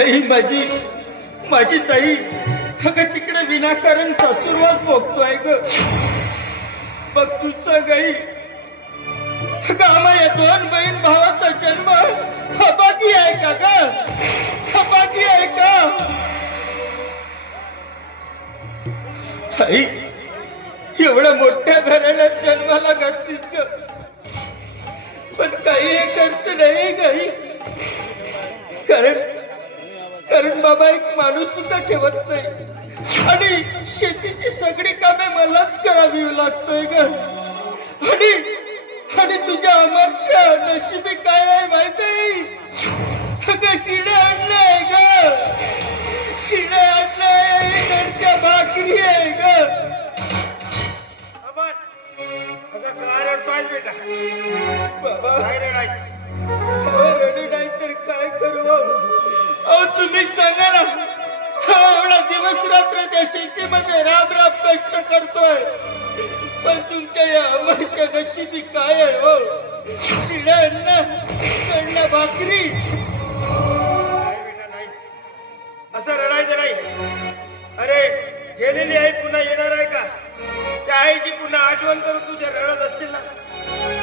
आई माझी माझी ताई अगं तिकडे विनाकारण सासूरवास भोगतोय ग. बघ तू सांग आई, या दोन बहीण भावाचा जन्म अबाधी आहे का ग? अबाधी आहे का? आई एवढ्या मोठ्या घराण्यात जन्माला घातलीस ग, पण काही एक अर्थ नाही गाई. कारण बाबा एक माणूस सुद्धा ठेवत नाही आणि शेतीची सगळी कामे मलाच करावी लागतोय ग. आणि तुझ्या अमरच्या नशिबी काय आहे माहित आहे? अगं शिडे आणलंय ग, शिडे आणलंय, घरच्या भाकरी आहे ग. बेटा बाबा काय रडायचं? रडी नाही तर काय करू? अहो तुम्ही सांगा ना, एवढा दिवस रात्र त्या शेतीमध्ये राब राब कष्ट करतोय, पण तुमच्या या अमरच्या नशिबी काय आहे हो? शिड्या अन्न भाकरी. नाही बेटा नाही, असं रडायचं नाही. अरे गेलेली आई पुन्हा येणार आहे का? त्या आईची पुन्हा आठवण करून तुझ्या रडत असतील ना,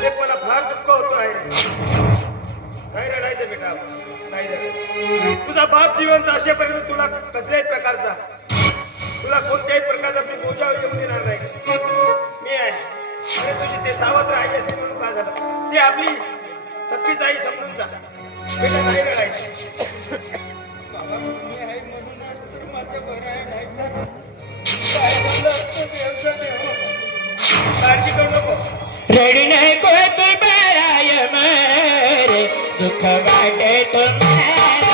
ते मला फार दुःख होतो आहे रे. नाही रडायचं बेटा, नाही रडायचं. तुझा बाप जिवंत असेपर्यंत तुला कसल्याही प्रकारचा, तुला कोणत्याही प्रकारचा मी बोजा येऊ देणार नाही. मी आहे आणि तुझी ते सावत्र आई असेल म्हणून काय झालं, ते आपली सख्खीच आई समजून जा बेटा. नाही रडायचं. बाबा तुम्ही आहे म्हणून तर माझं बरं आहे, नाही तर काय झालं असतं देवचं. काळजी करू नको. रडने को तुम्हारा मेरे दुख बाटे तुम्हारा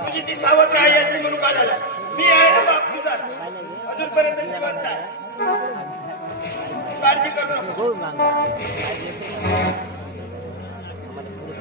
तुझी ती सावत्र आई असेल म्हणून का झाला? मी आहे ना बाप तुझा, अजूनपर्यंत जिवंत आहे. काळजी करू नको.